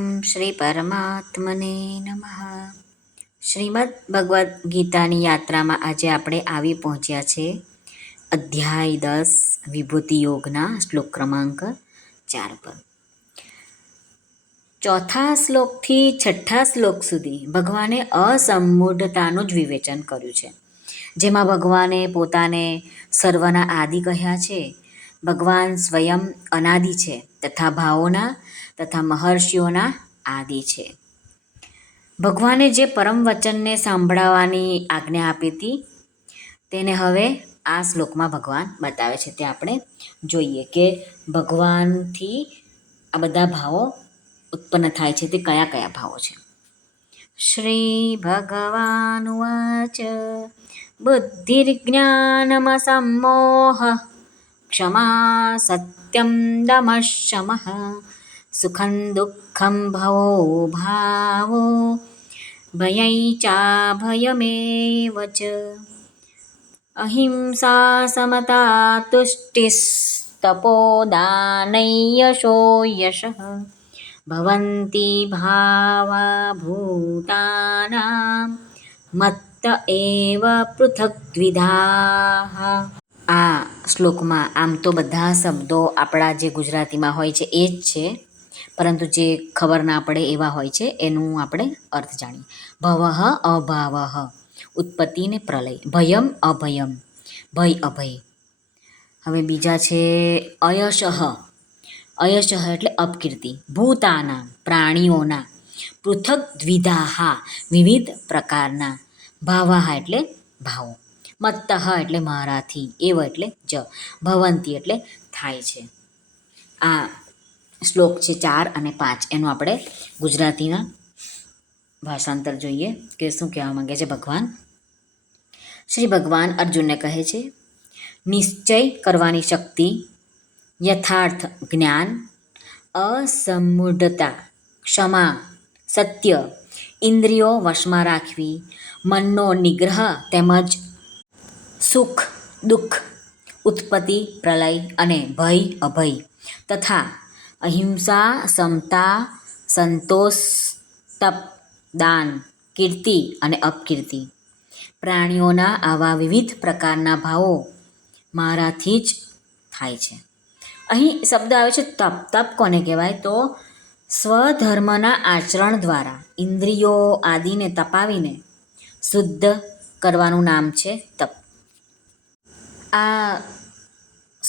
ઓમ શ્રી પરમાત્મને નમઃ શ્રીમદ ભગવદ્ ગીતાની યાત્રામાં આજે આપણે આવી પહોંચ્યા છે અધ્યાય દસ, વિભૂતિ યોગના શ્લોક ક્રમાંક ચાર પર. ચોથા શ્લોકથી છઠ્ઠા શ્લોક સુધી ભગવાને અસમૂઢતાનું જ વિવેચન કર્યું છે. જેમાં ભગવાને પોતાને સર્વના આદિ કહ્યા છે, ભગવાન સ્વયં અનાદિ છે તથા ભાવોના તથા મહર્ષિઓના આદિ છે. ભગવાને જે પરમ વચનને સાંભળવાની આજ્ઞા આપી હતી, તેને હવે આ શ્લોકમાં ભગવાન બતાવે છે. તે આપણે જોઈએ કે ભગવાનથી આ બધા ભાવો ઉત્પન્ન થાય છે. તે કયા કયા ભાવો છે? શ્રી ભગવાન વાચ બુદ્ધિર્જ્ઞાનમસમ્મોહ ક્ષમા સત્યમ દમશમઃ સુખં દુઃખં ભવો ભાવો ભયૈ ચાભયમેવ ચ અહિંસા સમતા તુષ્ટિસ્તપોદાનૈયશો યશ ભવંતિ ભાવા ભૂતાનામ મત્ત એવ પૃથગ્વિધાઃ આ શ્લોકમાં આમ તો બધા શબ્દો આપણા જે ગુજરાતીમાં હોય છે એ જ છે પરંતુ જે ખબર ના પડે એવા હોય છે, એનું આપણે અર્થ જાણીએ. ભવઃ અભાવઃ ઉત્પત્તિ ને પ્રલય. ભયમ અભયમ, ભય અભય. હવે બીજા છે અયશહ અયશઃ એટલે અપકીર્તિ. ભૂતાના, પ્રાણીઓના, પૃથક દ્વિધાહા, વિવિધ પ્રકારના. ભાવાહા એટલે ભાવો. મત્તઃ એટલે મારાથી. એવ એટલે જ. ભવંતી એટલે થાય છે. આ શ્લોક છે ચાર અને પાંચ. એનું આપણે ગુજરાતીના ભાષાંતર જોઈએ કે શું કહેવા માંગે છે ભગવાન. શ્રી ભગવાન અર્જુનને કહે છે, નિશ્ચય કરવાની શક્તિ, યથાર્થ જ્ઞાન, અસમૂઢતા, ક્ષમા, સત્ય, ઇન્દ્રિયો વશમાં રાખવી, મનનો નિગ્રહ તેમજ સુખ, દુઃખ, ઉત્પત્તિ, પ્રલય અને ભય, અભય તથા અહિંસા, સમતા, સંતોષ, તપ, દાન, કીર્તિ અને અપકીર્તિ. પ્રાણીઓના આવા વિવિધ પ્રકારના ભાવો મારાથી જ થાય છે. અહીં શબ્દ આવે છે તપ. તપ કોને કહેવાય? તો સ્વધર્મના આચરણ દ્વારા. ઇન્દ્રિયો આદિને તપાવીને શુદ્ધ કરવાનું નામ છે તપ. આ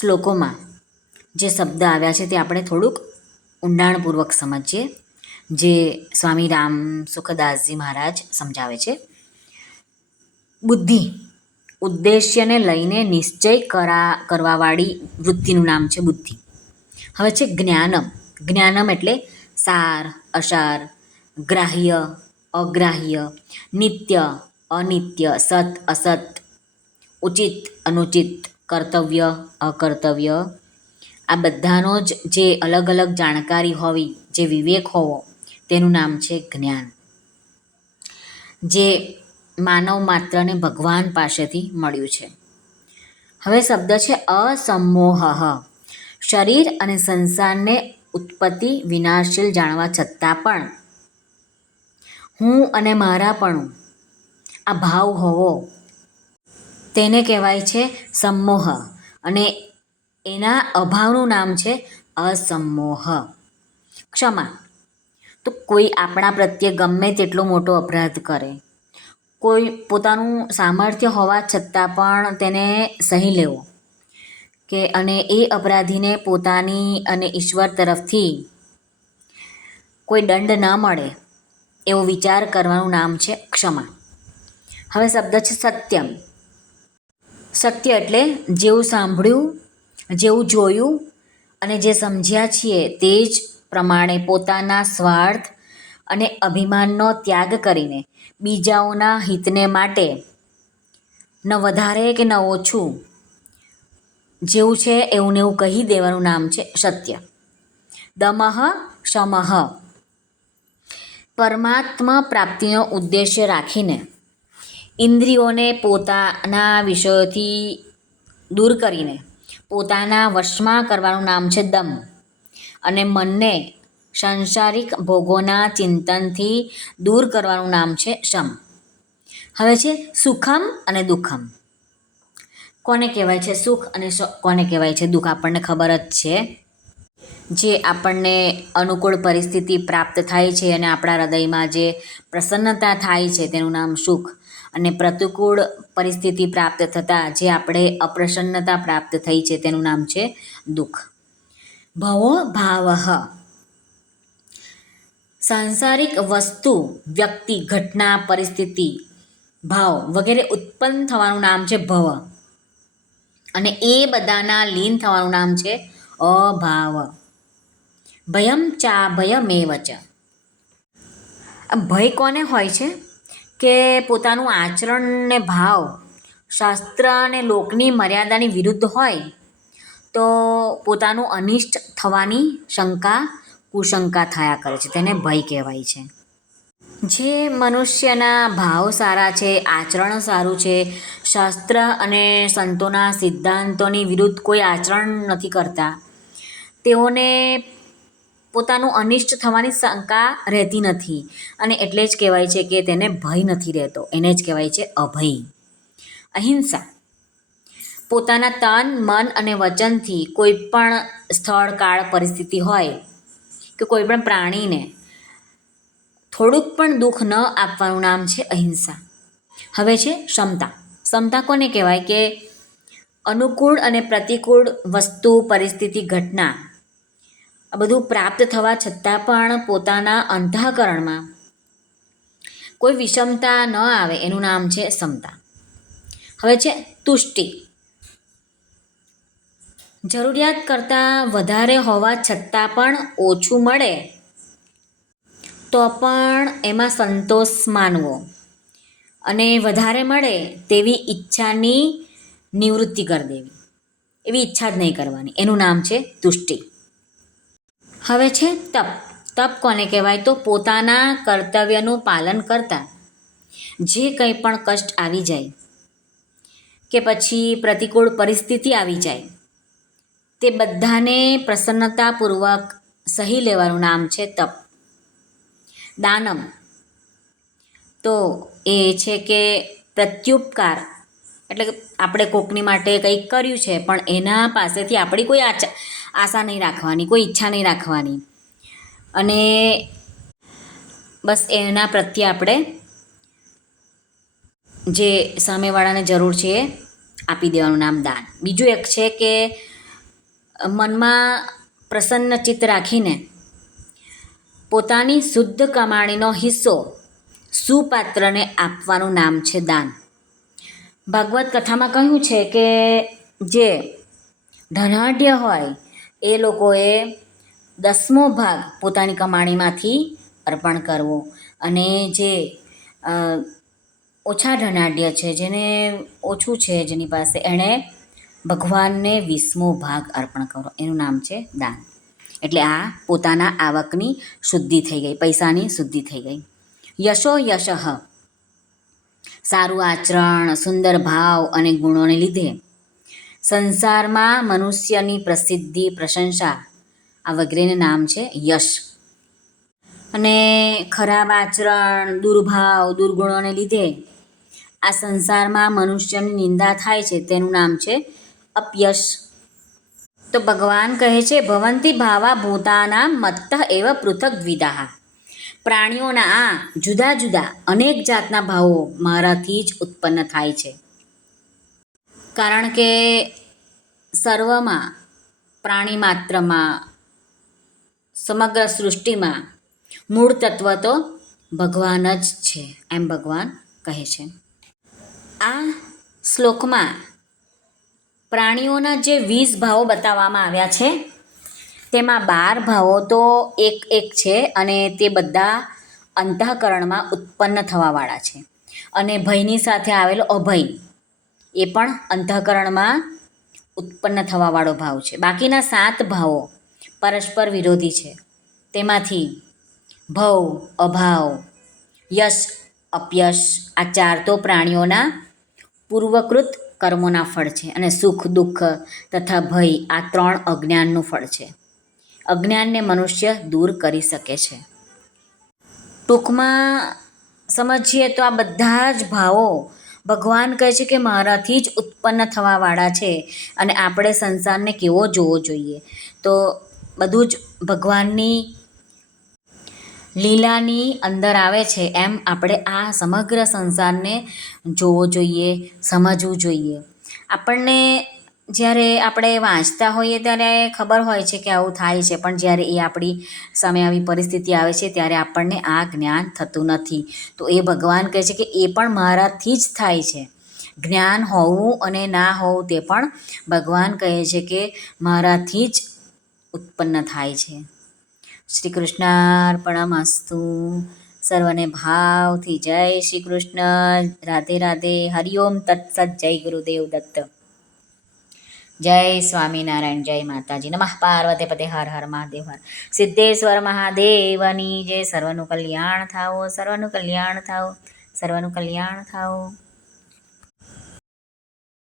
શ્લોકોમાં જે શબ્દ આવ્યા છે તે આપણે થોડુંક ઊંડાણપૂર્વક સમજીએ, જે સ્વામી રામ સુખદાસજી મહારાજ સમજાવે છે. બુદ્ધિ ઉદ્દેશ્યને લઈને નિશ્ચય કરા, કરવાવાળી વૃત્તિનું નામ છે બુદ્ધિ. હવે છે જ્ઞાનમ. જ્ઞાનમ એટલે સાર, અસાર, ગ્રાહ્ય, અગ્રાહ્ય, નિત્ય, અનિત્ય, સત, અસત, ઉચિત, અનુચિત, કર્તવ્ય, અકર્તવ્ય આ બધાનો જ જે અલગ અલગ જાણકારી હોવી જે વિવેક હોવો, તેનું નામ છે જ્ઞાન. જે માનવ માત્રને ભગવાન પાસેથી મળ્યું છે. હવે શબ્દ છે અસમોહ. શરીર અને સંસારને ઉત્પત્તિ વિનાશીલ જાણવા છતાં પણ હું અને મારાપણું આ ભાવ હોવો, તેને કહેવાય છે સમોહ. અને એના અભાવનું નામ છે અસમોહ. ક્ષમા. તો કોઈ આપણા પ્રત્યે ગમે તેટલો મોટો અપરાધ કરે. કોઈ પોતાનું સામર્થ્ય હોવા છતાં પણ તેને સહી લેવો. કે અને એ અપરાધીને પોતાની અને ઈશ્વર તરફથી કોઈ દંડ ન મળે એવો વિચાર કરવાનું નામ છે ક્ષમા. હવે શબ્દ છે સત્યમ. સત્ય એટલે જેવું સાંભળ્યું જેવું જોયું અને જે સમજ્યા છીએ તે જ પ્રમાણે પોતાના સ્વાર્થ અને અભિમાનનો ત્યાગ કરીને બીજાઓના હિતને માટે ન વધારે કે ન ઓછું જેવું છે એવું ને એવું કહી દેવાનું નામ છે સત્ય. દમહ શમહ. પરમાત્મા પ્રાપ્તિનો ઉદ્દેશ્ય રાખીને ઇન્દ્રિયોને પોતાના વિષયોથી દૂર કરીને પોતાના વશમાં કરવાનું નામ છે દમ. અને મનને સાંસારિક ભોગોના ચિંતનથી દૂર કરવાનું નામ છે શમ. હવે છે સુખમ અને દુઃખમ. કોને કહેવાય છે સુખ અને કોને કહેવાય છે દુઃખ આપણને ખબર જ છે. જે આપણને અનુકૂળ પરિસ્થિતિ પ્રાપ્ત થાય છે અને આપણા હૃદયમાં જે પ્રસન્નતા થાય છે તેનું નામ સુખ. અને પ્રતિકૂળ પરિસ્થિતિ પ્રાપ્ત થતાં જે આપણે અપ્રસન્નતા પ્રાપ્ત થઈ છે, તેનું નામ છે દુઃખ. ભવો ભાવઃ. સાંસારિક વસ્તુ, વ્યક્તિ, ઘટના, પરિસ્થિતિ, ભાવ વગેરે ઉત્પન્ન થવાનું નામ છે ભવ. અને એ બધાના લીન થવાનું નામ છે અભાવ. ભયમ ચા ભયમેવ ચ ભય કોને હોય છે? કે પોતાનું આચરણ ને ભાવ શાસ્ત્ર અને લોકની મર્યાદાની વિરુદ્ધ હોય, તો પોતાનું અનિષ્ટ થવાની શંકા, કુશંકા થયા કરે છે. તેને ભય કહેવાય છે. જે મનુષ્યના ભાવ સારા છે, આચરણ સારું છે, શાસ્ત્ર અને સંતોના સિદ્ધાંતોની વિરુદ્ધ કોઈ આચરણ નથી કરતા, તેઓને પોતાનું અનિષ્ટ થવાની શંકા રહેતી નથી. અને એટલે જ કહેવાય છે કે તેને ભય નથી રહેતો. એને જ કહેવાય છે અભય. અહિંસા. પોતાના તન, મન અને વચનથી કોઈ પણ સ્થળ, કાળ, પરિસ્થિતિ હોય કે કોઈ પણ પ્રાણીને થોડુંક પણ દુઃખ ન આપવાનું નામ છે અહિંસા. હવે છે ક્ષમતા. ક્ષમતા કોને કહેવાય? કે અનુકૂળ અને પ્રતિકૂળ વસ્તુ, પરિસ્થિતિ, ઘટના આ બધું પ્રાપ્ત થવા છતાં પણ પોતાના અંધાકરણમાં કોઈ વિષમતા ન આવે, એનું નામ છે ક્ષમતા હવે છે તુષ્ટિ. જરૂરિયાત કરતાં વધારે હોવા છતાં પણ ઓછું મળે તો પણ એમાં સંતોષ માનવો. અને વધારે મળે તેવી ઈચ્છાની નિવૃત્તિ કરી દેવી. એવી ઈચ્છા જ નહીં કરવાની. એનું નામ છે તુષ્ટિ. હવે છે તપ. તપ કોને કહેવાય? તો પોતાના કર્તવ્યનું પાલન કરતા. જે કંઈ પણ કષ્ટ આવી જાય કે પછી પ્રતિકૂળ પરિસ્થિતિ આવી જાય, તે બધાને પ્રસન્નતાપૂર્વક સહી લેવાનું નામ છે તપ. દાનમ. તો એ છે કે પ્રત્યુપકાર. એટલે આપણે કોકની માટે કંઈક કર્યું છે, પણ એના પાસેથી આપણી કોઈ આચા આશા નહીં રાખવાની, કોઈ ઈચ્છા નહીં રાખવાની. અને બસ એના પ્રત્યે આપણે જે સામેવાળાને જરૂર છે એ આપી દેવાનું નામ દાન. બીજું એક છે કે મનમાં પ્રસન્ન ચિત્ત રાખીને પોતાની શુદ્ધ કમાણીનો હિસ્સો સુપાત્રને આપવાનું નામ છે દાન. ભાગવત કથામાં કહ્યું છે કે જે ધનાઢ્ય હોય એ લોકોએ દસમો ભાગ પોતાની કમાણીમાંથી અર્પણ કરવો. અને જે ઓછા ધનાઢ્ય છે, જેને ઓછું છે જેની પાસે એણે ભગવાનને વીસમો ભાગ અર્પણ કરો એનું નામ છે દાન. એટલે આ પોતાના આવકની શુદ્ધિ થઈ ગઈ, પૈસાની શુદ્ધિ થઈ ગઈ. યશો યશઃ. સારું આચરણ, સુંદર ભાવ અને ગુણોને લીધે સંસારમાં મનુષ્યની પ્રસિદ્ધિ, પ્રશંસા. આ વગેરેને નામ છે યશ. અને ખરાબ આચરણ દુર્ભાવ, દુર્ગુણોને લીધે આ સંસારમાં મનુષ્યની નિંદા થાય છે. તેનું નામ છે અપયશ. તો ભગવાન કહે છે, ભવંતી ભાવા ભૂતાના મત્ત એવ પૃથક દ્વિદાહ. પ્રાણીઓના આ જુદા જુદા અનેક જાતના ભાવો મારાથી જ ઉત્પન્ન થાય છે. કારણ કે સર્વમાં પ્રાણી માત્રમાં સમગ્ર સૃષ્ટિમાં મૂળ તત્વ તો ભગવાન જ છે એમ ભગવાન કહે છે. આ શ્લોકમાં પ્રાણીઓના જે વીસ ભાવો બતાવવામાં આવ્યા છે, તેમાં બાર ભાવો તો એક એક છે અને તે બધા અંતઃકરણમાં ઉત્પન્ન થવાવાળા છે. અને ભયની સાથે આવેલો અભય. એ પણ અંતઃકરણમાં ઉત્પન્ન થવાવાળો ભાવ છે. બાકીના સાત ભાવો પરસ્પર વિરોધી છે. તેમાંથી ભવ, અભાવ, યશ, અપયશ આ ચાર તો પ્રાણીઓના પૂર્વકૃત કર્મોના ફળ છે અને સુખ, દુઃખ તથા ભય આ ત્રણ અજ્ઞાનનું ફળ છે. અજ્ઞાનને મનુષ્ય દૂર કરી શકે છે. ટૂંકમાં સમજીએ તો આ બધા જ ભાવો ભગવાન કહે છે કે મારાથી જ ઉત્પન્ન થવાવાળા છે અને આપણે સંસારને કેવો જોવો જોઈએ. તો બધું જ ભગવાનની લીલાની અંદર આવે છે એમ આપણે આ સમગ્ર સંસારને જોવો જોઈએ, સમજવું જોઈએ. આપણને જ્યારે આપણે વાંચતા હોઈએ ત્યારે ખબર હોય છે કે આવું થાય છે. પણ જ્યારે એ આપણી સામે આવી પરિસ્થિતિ આવે છે ત્યારે આપણને આ જ્ઞાન થતું નથી. તો એ ભગવાન કહે છે કે એ પણ મારાથી જ થાય છે. જ્ઞાન હોવું અને ના હોવું તે પણ ભગવાન કહે છે કે મારાથી જ ઉત્પન્ન થાય છે. શ્રી કૃષ્ણાર્પણમસ્તુ સર્વને ભાવથી જય શ્રી કૃષ્ણ રાધે. રાધે હરિઓમ તત્સત. જય ગુરુદેવ દત્ત. જય સ્વામિનારાયણ, જય માતાજી. નમઃ પાર્વતી પતે હર હર મહાદેવ, હર સિદ્ધેશ્વર મહાદેવની જય. સર્વનું કલ્યાણ થાઓ, સર્વનું કલ્યાણ થાઓ, સર્વનું કલ્યાણ થાઓ.